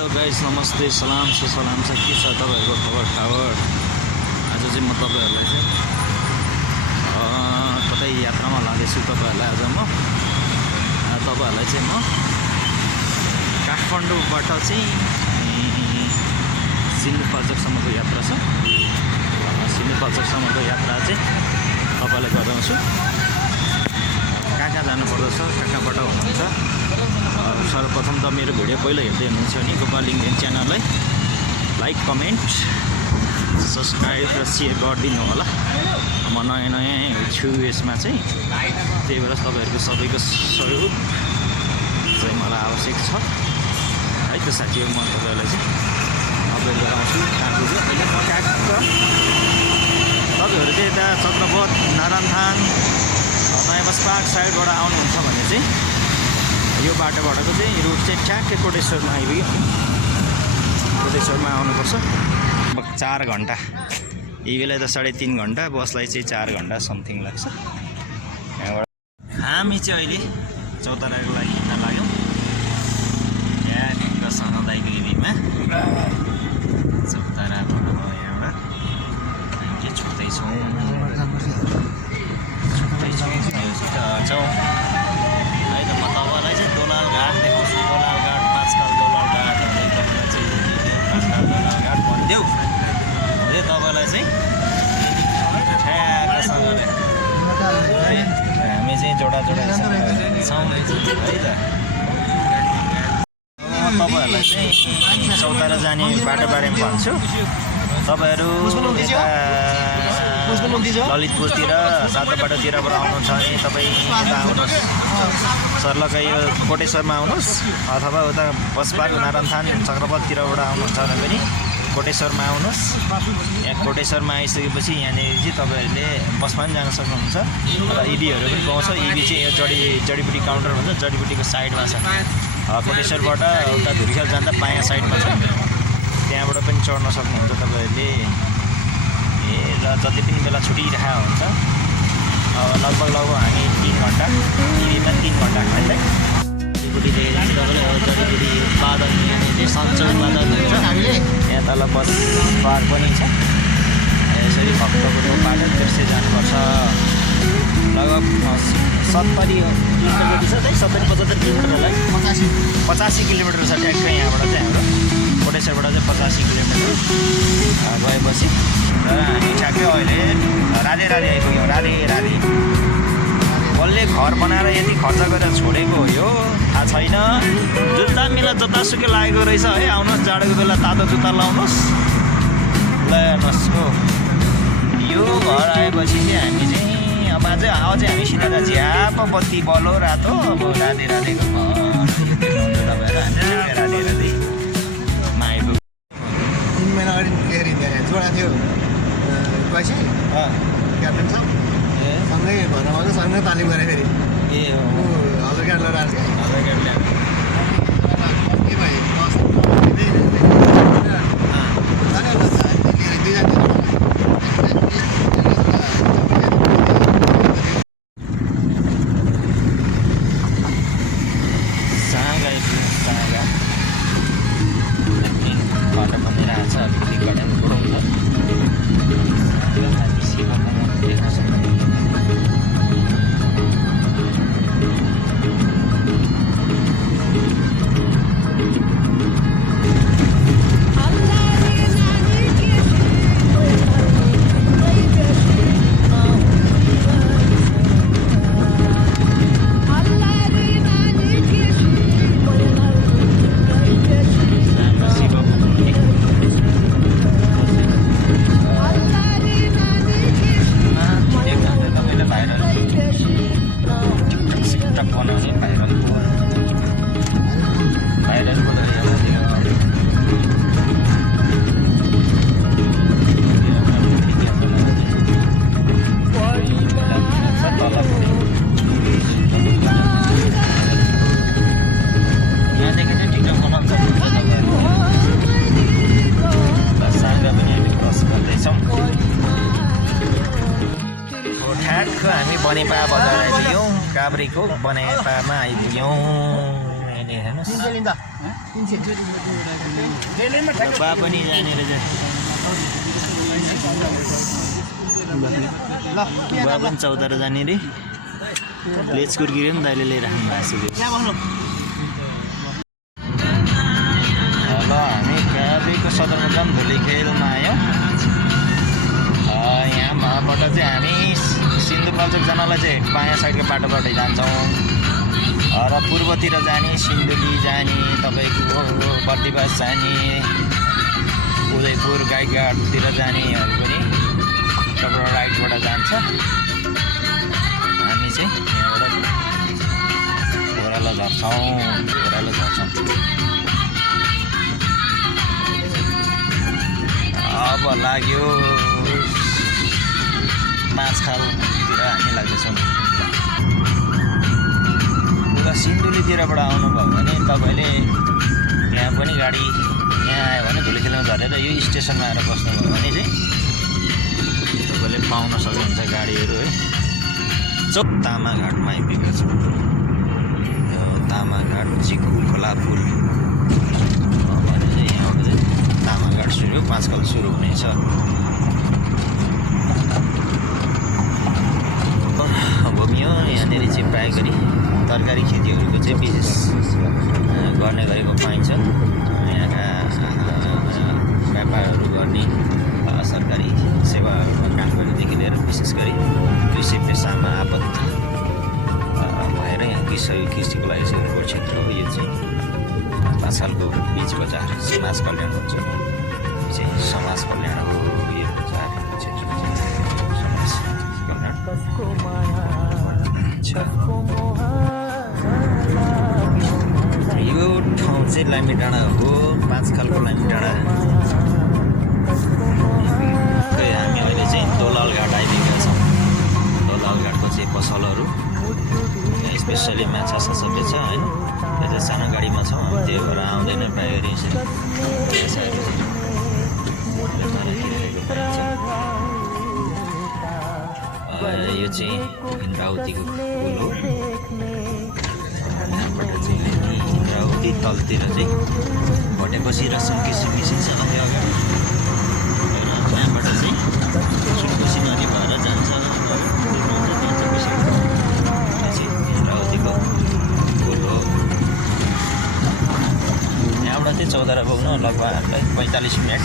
Hello guys, नमस्ते, सलाम छ के छ तपाईँहरूको खबर। आज चाहिँ म तपाईँहरूलाई चाहिँ कतै यात्रामा लाँदैछु। तपाईँहरूलाई आज म काठमाडौँबाट चाहिँ सिन्धुपाल्चोकसम्मको यात्रा छ। सिन्धुपाल्चोकसम्मको यात्रा चाहिँ तपाईँलाई गराउँछु। कहाँ जानुपर्दछ, कहाँबाट हुनुहुन्छ। सर्वप्रथम त मेरो भिडियो पहिला हेर्दै हुनुहुन्छ भने गोपाल इन्डियन च्यानललाई लाइक, कमेन्ट, सब्सक्राइब र सेयर गरिदिनु होला। म नयाँ छु यसमा चाहिँ, त्यही भएर तपाईँहरूको सबैको सहयोग चाहिँ मलाई आवश्यक छ है त साथीहरू। म तपाईँहरूलाई चाहिँ अपडेट गराउँछु कहाँ पुग्यो अहिले तपाईँहरू चाहिँ यता चक्रपथ, नारायणथाङ, नयाँ बस पार्क साइडबाट आउनुहुन्छ भने चाहिँ यो बाटोबाटको चाहिँ रुट चाहिँ ठ्याक्कै कोटेश्वरमा आइपुग्यो। कोटेश्वरमा आउनुपर्छ। लगभग 4 घन्टा, यही बेला त 3.5 घन्टा, बसलाई चाहिँ 4 घन्टा समथिङ लाग्छ। यहाँबाट हामी चाहिँ अहिले चौताराको लागि हिँड्न लाग्यौँ। यहाँ सनदाइको एरियामा चौताराबाट यहाँबाट हामी चाहिँ छुट्दैछौँ। है त म तपाईँलाई चाहिँ दोलाल घाट देखाउँछु। दोलाल घाट, पाँचखाल दोलाल घाट, तपाईँलाई चाहिँ पाँचखाल दोलाल घाट भनिदेऊ हुँदै तपाईँलाई चाहिँ ठ्याक्कसँगले हामी चाहिँ जोडा छौँ है त। तपाईँहरूलाई चाहिँ चौतारा जाने बाटो बारेमा भन्छु। तपाईँहरू ललितपुरतिर, सातोबाटोतिरबाट आउनुहुन्छ भने तपाईँ यता आउनुहोस्, सर्लकै यो कोटेश्वरमा आउनुहोस्, अथवा उता बस पार्क, नारायणथाङ, चक्रपथतिरबाट आउनुहुन्छ भने पनि कोटेश्वरमा आउनुहोस्। यहाँ कोटेश्वरमा आइसकेपछि यहाँनिर चाहिँ तपाईँहरूले बसमा पनि जान सक्नुहुन्छ र इबीहरू पनि पाउँछ। इबी चाहिँ यो जडीबुटी काउन्टर भन्छ, जडीबुटीको साइडमा छ। कोटेश्वरबाट उता धुरीखेल जाँदा बायाँ साइडमा छ, त्यहाँबाट पनि चढ्न सक्नुहुन्छ तपाईँहरूले। र जति पनि बेला छुटिरहेको हुन्छ लगभग हामी 3 घन्टा, टिभीमा 3 घन्टा खाँदै जडीबुटीदेखि जान्छ तपाईँले। अब जडीबुटी बादल यहाँनिर सन्चो बादल हुन्छ। यहाँ तल बस पार्क पनि छ। यसरी भक्तपुरको बाटो बिर्से जानुपर्छ। लगभग 70 किलोमिटर जति छ, 70-75 किलोमिटर होला। 85 किलोमिटर छ ट्याक्कै यहाँबाट चाहिँ हाम्रो कोटेश्वरबाट चाहिँ 85 किलोमिटर गएपछि र हामी ठ्याक्कै अहिले राधे आइपुग्यौँ। राधे कसले घर बनाएर यति खर्च गरेर छोडेको हो यो थाहा छैन। जुत्ता मिला जतासुकै लागेको रहेछ है। आउनुहोस्, जाडोको बेला तातो जुत्ता लाउनुहोस्, हेर्नुहोस् हो। यो घर आएपछि चाहिँ हामी चाहिँ अब चाहिँ हामी सिधा झ्याप बत्ती बलो रातो अब राधेको भएर राधेमा आइपुग्यो। 3 महिना अगाडि जोडा थियो पैसा क्याप्टन छ सँगै भरमा सँगै तालिम गरे फेरि हल्का क्याट लगाएर हामी बनेपा बजार आइपुग्यौँ। काभ्रेको बनेपामा आइपुग्यौँ। हेर्नुहोस् बा पनि जाने रहेछ बा पनि चौतारा जाने रे लेज कुर्किरे पनि दाइले लिएर राख्नु भएको छ ल हामी काभ्रेको सदरमुकाम धुली खेलमा आयौँ यहाँबाट चाहिँ हामी सिन्धुपाल्चोक जानलाई चाहिँ बायाँ साइडको बाटोबाटै जान्छौँ र पूर्वतिर जाने सिन्धुली जाने तपाईँको बर्दिवास जाने उदयपुर गाईघाटतिर जानेहरू पनि तपाईँ राइटबाट जान्छ हामी चाहिँ यहाँबाट ओह्रालो झर्छौँ अब लाग्यो पाँचखालतिर हामी लाग्दैछौँ उता सिन्धुलीतिरबाट आउनुभयो भने तपाईँले यहाँ पनि गाडी यहाँ आयो भने धुलीखेलमा झरेर यो स्टेसनमा आएर बस्नुभयो भने चाहिँ तपाईँले पाउन सक्नुहुन्छ गाडीहरू है तामाघाटमा आइपुगेको छ यो तामाघाट चिकु खोला पुल भने चाहिँ यहाँबाट चाहिँ तामाघाट सुरु पाँचखाल सुरु हुनेछ घुमियो यहाँनिर चाहिँ प्रायः गरी तरकारी खेतीहरूको चाहिँ विशेष गर्ने गरेको पाइन्छ यहाँका व्यापारहरू गर्ने सरकारी सेवाहरूमा काम गर्नेदेखि लिएर विशेष गरी कृषि पेसामा आबद्ध भएर यहाँ कृषिको लागि सेवाको क्षेत्र हो यो चाहिँ पाँचखालको बीच बजार समाज कल्याण हुन्छ यो चाहिँ समाज कल्याण हो यो बजार क्षेत्र समाज कल्याण यो ठाउँ चाहिँ लामी डाँडा हो पाँचखालको लामी डाँडा हामी अहिले चाहिँ दोलाल घाट आइपुगेका छौँ दोलाल घाटको चाहिँ पसलहरू स्पेसली माछा साछा बेच्छ होइन त्यो चाहिँ सानो गाडीमा छौँ त्यही भएर आउँदैन प्रायः गरी यो चाहिँ इन्द्रावतीको पुल हो यहाँबाट चाहिँ इन्द्रावती तलतिर चाहिँ भटेपछि र सुनकोशी मिसिन्छ अझै अगाडि यहाँबाट चाहिँ सुनकोशी नदी भएर जान्छ इन्द्रावतीको पुल हो यहाँबाट चाहिँ चौतारा पुग्नु लगभग हामीलाई 45 मिनट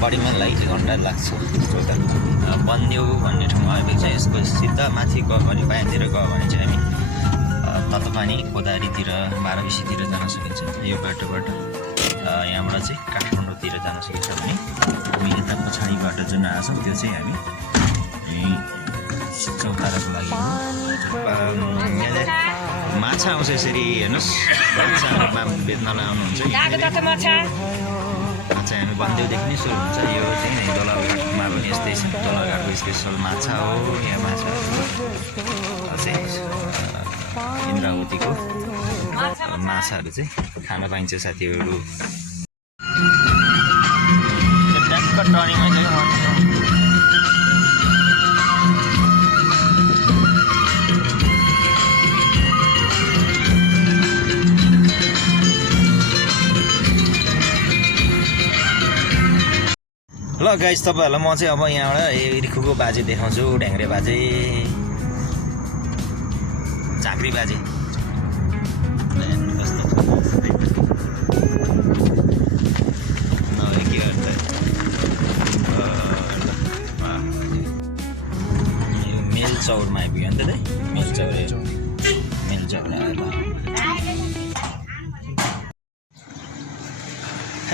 बढीमा लागि घन्टा लाग्छ चौतारा बन्देउ भन्ने ठाउँमा आइपुग्छ यसको सिधा माथि गयो भने बायाँतिर गयो भने चाहिँ हामी तत्पानी कोदारीतिर बाह्रबिसीतिर जान सकिन्छ यो बाटोबाट यहाँबाट चाहिँ काठमाडौँतिर जान सकिन्छ भने हामी यता पछाडिबाट जुन आएछौँ त्यो चाहिँ हामी चौताराको लागि यहाँले माछा आउँछ यसरी हेर्नुहोस् माछा बेच्नलाई आउनुहुन्छ माछा हामी बन्देउदेखि नै सुरु हुन्छ यो चाहिँ दोलाघाटमा पनि यस्तै छ दोलाघाटको स्पेसल माछा हो यहाँ माछा चाहिँ इन्द्रावतीको माछाहरू चाहिँ खान पाइन्छ साथीहरू ट्याक्क टर्निङमा चाहिँ ल गाइस तपाईँहरूलाई म चाहिँ अब यहाँबाट रिखुको बाजे देखाउँछु ढ्याङ्ग्रे बाजे झाँक्री बाजे मेल चौरमा आइपुग्यो नि त मेल चौर आयो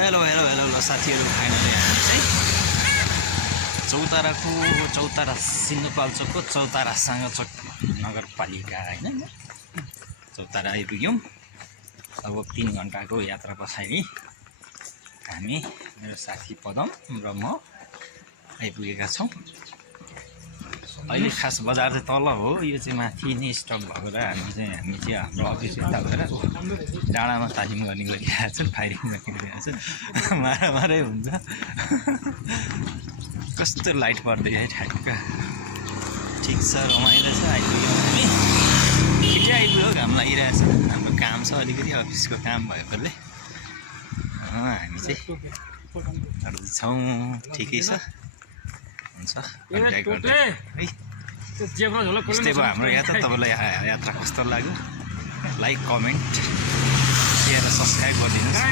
हेलो हेलो हेलो ल साथीहरू फाइनली हामी चाहिँ चौतारा सिन्धुपाल्चोकको चौतारा साङ्गाचोक नगरपालिका होइन चौतारा आइपुग्यौँ अब 3 घन्टाको यात्रा पछाडि हामी मेरो साथी पदम र म आइपुगेका छौँ अहिले खास बजार चाहिँ तल हो यो चाहिँ माथि नै स्टक भएर हामी चाहिँ हाम्रो अफिस यता भएर डाँडामा तालिम गर्ने गरिरहेको छौँ फायरिङ गर्ने गरिरहेको छौँ मारै हुन्छ कस्तो लाइट पर्दैछ है ठ्याक्क ठिक छ रमाइलो छ आइपुग्यौँ हामी छिट्टै आइपुग्यो घाम लागिरहेछ हाम्रो काम छ अलिकति अफिसको काम भएकोले हामी चाहिँ छौँ ठिकै छ हुन्छ कन्ट्याक्ट गर्दै है यस्तै भयो हाम्रो यात्रा तपाईँलाई यात्रा कस्तो लाग्यो लाइक कमेन्ट सेयर सब्सक्राइब गरिदिनुहोस्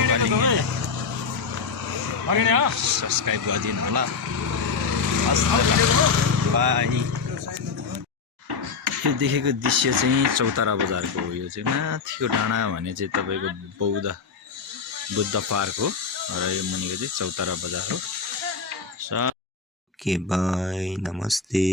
सब्सक्राइब गरिदिनु होला हस् बाई यो देखेको दृश्य चाहिँ चौतारा बजारको हो यो चाहिँ माथिको डाँडा भने चाहिँ तपाईँको बुद्ध पार्क हो र यो मुनिको चाहिँ चौतारा बजार हो। ओके बाई नमस्ते।